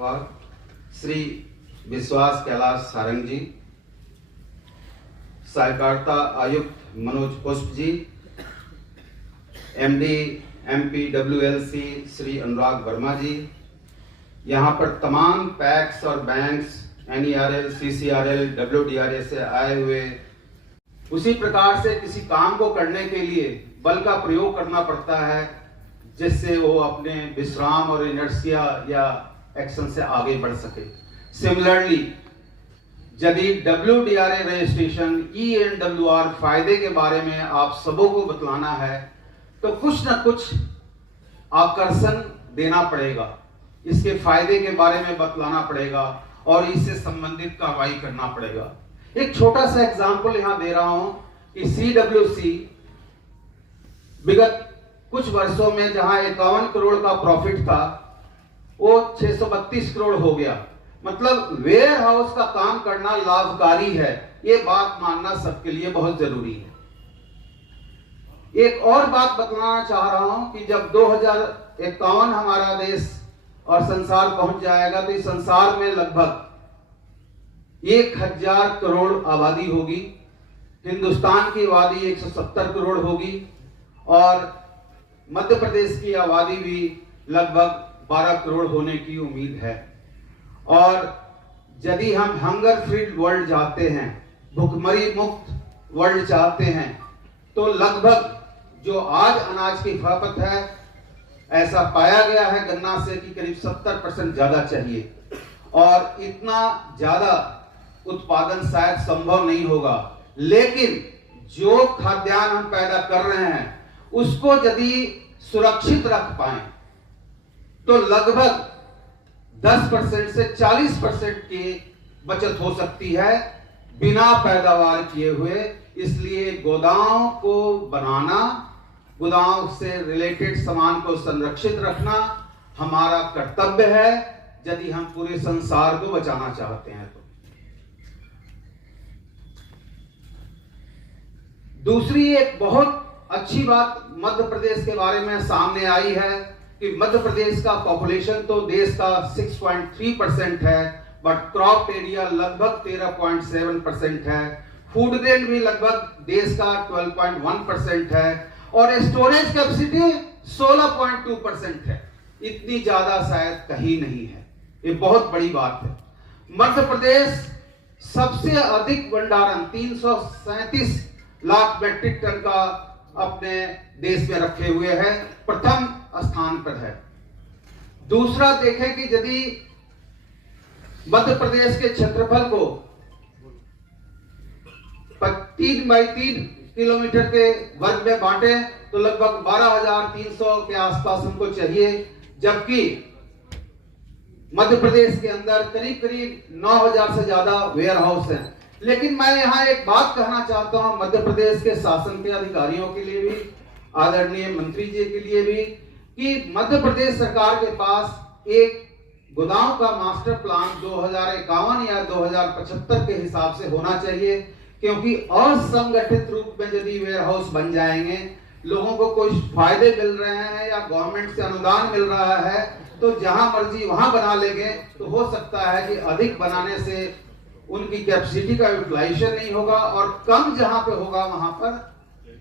और श्री विश्वास कैलाश सारंग जी, सहकारिता आयुक्त मनोज पुष्प जी, एमडी MPWLC श्री अनुराग वर्मा जी, यहाँ पर तमाम पैक्स और बैंक्स NERL, CCRL, WDRA से आए हुए। उसी प्रकार से किसी काम को करने के लिए बल का प्रयोग करना पड़ता है जिससे वो अपने विश्राम और इनर्शिया या एक्शन से आगे बढ़ सके। सिमिलरली यदि WDRA रजिस्ट्रेशन ENWR फायदे के बारे में आप सबों को बतलाना है तो कुछ न कुछ आकर्षण देना पड़ेगा, इसके फायदे के बारे में बतलाना पड़ेगा और इससे संबंधित कार्रवाई करना पड़ेगा। एक छोटा सा एग्जांपल यहां दे रहा हूं कि CWC विगत कुछ वर्षों में जहां 51 करोड़ का प्रॉफिट था वो 632 करोड़ हो गया। मतलब वेयर हाउस का काम करना लाभकारी है, ये बात मानना सबके लिए बहुत जरूरी है। एक और बात बतलाना चाह रहा हूं कि जब 2051 हमारा देश और संसार पहुंच जाएगा तो इस संसार में लगभग 1000 करोड़ आबादी होगी। हिंदुस्तान की आबादी 170 करोड़ होगी और मध्य प्रदेश की आबादी भी लगभग 12 करोड़ होने की उम्मीद है। और यदि हम हंगर फ्री वर्ल्ड चाहते हैं, भुखमरी मुक्त वर्ल्ड चाहते हैं, तो लगभग जो आज अनाज की खपत है ऐसा पाया गया है गन्ना से कि करीब 70% ज्यादा चाहिए और इतना ज्यादा उत्पादन शायद संभव नहीं होगा। लेकिन जो खाद्यान्न हम पैदा कर रहे हैं उसको यदि सुरक्षित रख पाए तो लगभग 10% से 40% की बचत हो सकती है बिना पैदावार किए हुए। इसलिए गोदाम को बनाना, गोदाम से रिलेटेड सामान को संरक्षित रखना हमारा कर्तव्य है यदि हम पूरे संसार को बचाना चाहते हैं तो। दूसरी एक बहुत अच्छी बात मध्य प्रदेश के बारे में सामने आई है कि मध्य प्रदेश का पॉपुलेशन तो देश का 6.3% है, बट क्रॉप एरिया लगभग 13.7% है, फूड ग्रेन भी लगभग देश का 12.1% है और स्टोरेज कैपेसिटी 16.2% है। इतनी ज्यादा शायद कहीं नहीं है, ये बहुत बड़ी बात है। मध्य प्रदेश सबसे अधिक भंडारण 337 लाख मेट्रिक टन का अपने देश में रखे हुए है, प्रथम स्थान पर है। दूसरा देखें कि यदि मध्य प्रदेश के क्षेत्रफल को 3x3 किलोमीटर के वर्ग में बांटे तो लगभग 12,300 के आसपास हमको चाहिए, जबकि मध्य प्रदेश के अंदर करीब करीब 9,000 से ज्यादा वेयर हाउस हैं। लेकिन मैं यहाँ एक बात कहना चाहता हूँ मध्य प्रदेश के शासन के अधिकारियों के लिए भी, आदरणीय मंत्री जी के लिए भी, कि मध्य प्रदेश सरकार के पास एक गोदाम का मास्टर प्लान 2051 या 2075 के हिसाब से होना चाहिए, क्योंकि असंगठित रूप में यदि वेयर हाउस बन जाएंगे, लोगों को कुछ फायदे मिल रहे हैं या गवर्नमेंट से अनुदान मिल रहा है तो जहां मर्जी वहां बना लेंगे, तो हो सकता है कि अधिक बनाने से उनकी कैपेसिटी का यूटिलाइजेशन नहीं होगा और कम जहां पे होगा वहां पर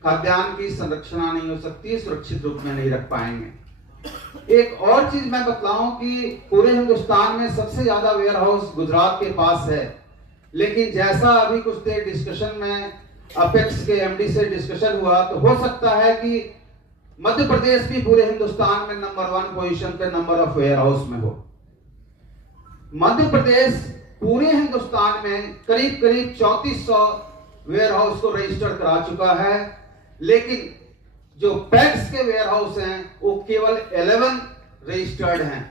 खाद्यान्न की संरक्षण नहीं हो सकती, सुरक्षित रूप में नहीं रख पाएंगे। एक और चीज मैं बतलाऊं कि पूरे हिंदुस्तान में सबसे ज्यादा वेयर हाउस गुजरात के पास है, लेकिन जैसा अभी कुछ देर डिस्कशन में अपेक्स के MD से डिस्कशन हुआ तो हो सकता है कि मध्य प्रदेश भी पूरे हिंदुस्तान में नंबर 1 पोजीशन पे नंबर ऑफ वेयर हाउस में हो। मध्य प्रदेश पूरे हिंदुस्तान में करीब करीब 3400 वेयर हाउस को रजिस्टर करा चुका है, लेकिन जो पैक्स के वेयर हाउस हैं वो केवल 11 रजिस्टर्ड हैं।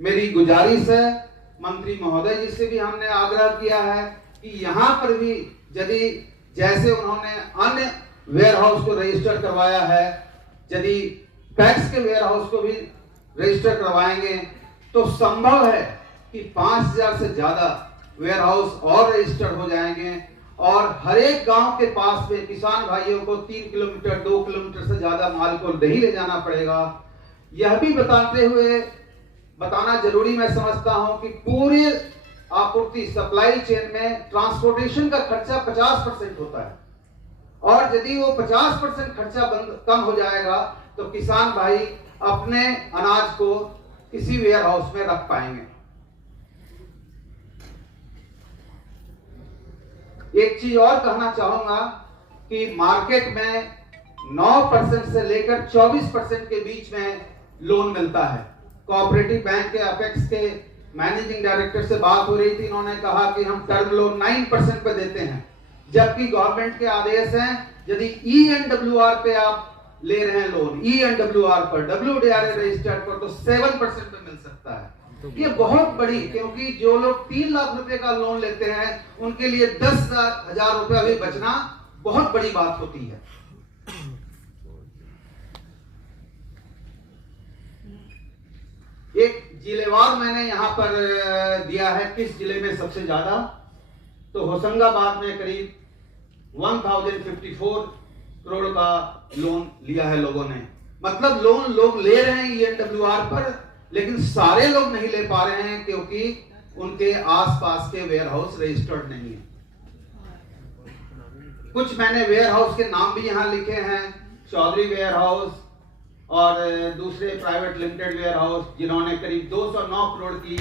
मेरी गुजारिश है मंत्री महोदय जी से भी हमने आग्रह किया है कि यहां पर भी यदि जैसे उन्होंने अन्य वेयर हाउस को रजिस्टर करवाया है, यदि पैक्स के वेयर हाउस को भी रजिस्टर करवाएंगे तो संभव है कि 5000 से ज्यादा वेयर हाउस और रजिस्टर हो जाएंगे और हर एक गांव के पास में किसान भाइयों को 3 किलोमीटर 2 किलोमीटर से ज्यादा माल को नहीं ले जाना पड़ेगा। यह भी बताते हुए बताना जरूरी मैं समझता हूं कि पूरे आपूर्ति सप्लाई चेन में ट्रांसपोर्टेशन का खर्चा 50% होता है, और यदि वो 50% खर्चा कम हो जाएगा तो किसान भाई अपने अनाज को इसी वेयर हाउस में रख पाएंगे। एक चीज और कहना चाहूंगा कि मार्केट में 9% से लेकर 24% के बीच में लोन मिलता है। कोऑपरेटिव बैंक के अपेक्स के मैनेजिंग डायरेक्टर से बात हो रही थी, इन्होंने कहा कि हम टर्म लोन 9% पे देते हैं, जबकि गवर्नमेंट के आदेश हैं यदि ENWR पे आप ले रहे हैं लोन, ENWR पर, WDRA रजिस्टर्ड पर, तो 7% पे मिल सकता है। ये बहुत बड़ी, क्योंकि जो लोग 3 लाख रुपए का लोन लेते हैं उनके लिए 10,000 रुपया भी बचना बहुत बड़ी बात होती है। एक जिलेवार मैंने यहां पर दिया है, किस जिले में सबसे ज्यादा, तो होशंगाबाद में करीब 1054 करोड़ का लोन लिया है लोगों ने। मतलब लोन लोग ले रहे हैं ENWR पर, लेकिन सारे लोग नहीं ले पा रहे हैं क्योंकि उनके आसपास के वेयर हाउस रजिस्टर्ड नहीं है। कुछ मैंने वेयर हाउस के नाम भी यहां लिखे हैं, चौधरी वेयर हाउस और दूसरे प्राइवेट लिमिटेड वेयर हाउस, जिन्होंने करीब 209 करोड़ की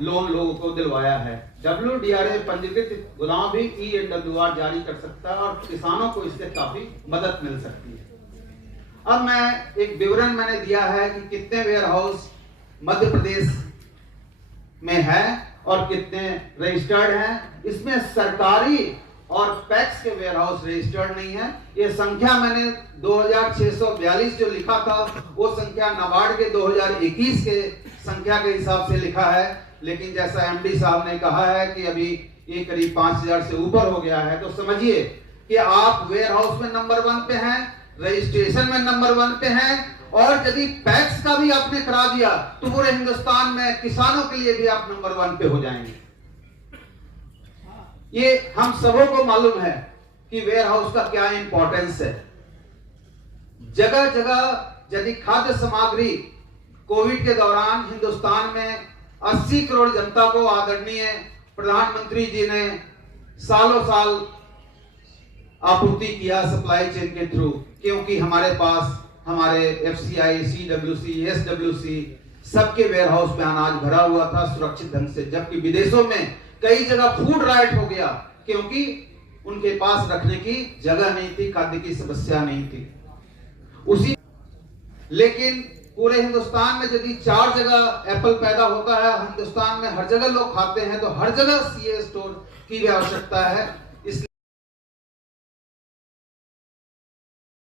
लोन लोगों को दिलवाया है। WDRA पंजीकृत गोदाम भी ENWR जारी कर सकता है और किसानों को इससे काफी मदद मिल सकती है। अब मैं एक विवरण मैंने दिया है कि कितने वेयर हाउस मध्य प्रदेश में है और कितने रजिस्टर्ड हैं। इसमें सरकारी और पैक्स के वेयर हाउस रजिस्टर्ड नहीं है। ये संख्या मैंने 2642 जो लिखा था वो संख्या नाबार्ड के 2021 के संख्या के हिसाब से लिखा है, लेकिन जैसा MD साहब ने कहा है कि अभी ये करीब 5000 से ऊपर हो गया है। तो समझिए कि आप वेयर हाउस में नंबर 1 पे हैं, रजिस्ट्रेशन में नंबर 1 पे हैं, और यदि पैक्स का भी आपने करा दिया तो पूरे हिंदुस्तान में किसानों के लिए भी आप नंबर 1 पे हो जाएंगे। ये हम सबों को मालूम है कि वेयर हाउस का क्या इंपॉर्टेंस है। जगह जगह यदि खाद्य सामग्री, कोविड के दौरान हिंदुस्तान में 80 करोड़ जनता को आदरणीय प्रधानमंत्री जी ने सालों साल आपूर्ति किया सप्लाई चेन के थ्रू, क्योंकि हमारे पास हमारे FCI, CWC, SWC सबके वेयर हाउस में अनाज भरा हुआ था सुरक्षित ढंग से, जबकि विदेशों में कई जगह फूड राइट हो गया क्योंकि उनके पास रखने की जगह नहीं थी, खाद्य की समस्या नहीं थी। लेकिन पूरे हिंदुस्तान में यदि 4 जगह एप्पल पैदा होता है, हिंदुस्तान में हर जगह लोग खाते हैं, तो हर जगह CA स्टोर की भी आवश्यकता है।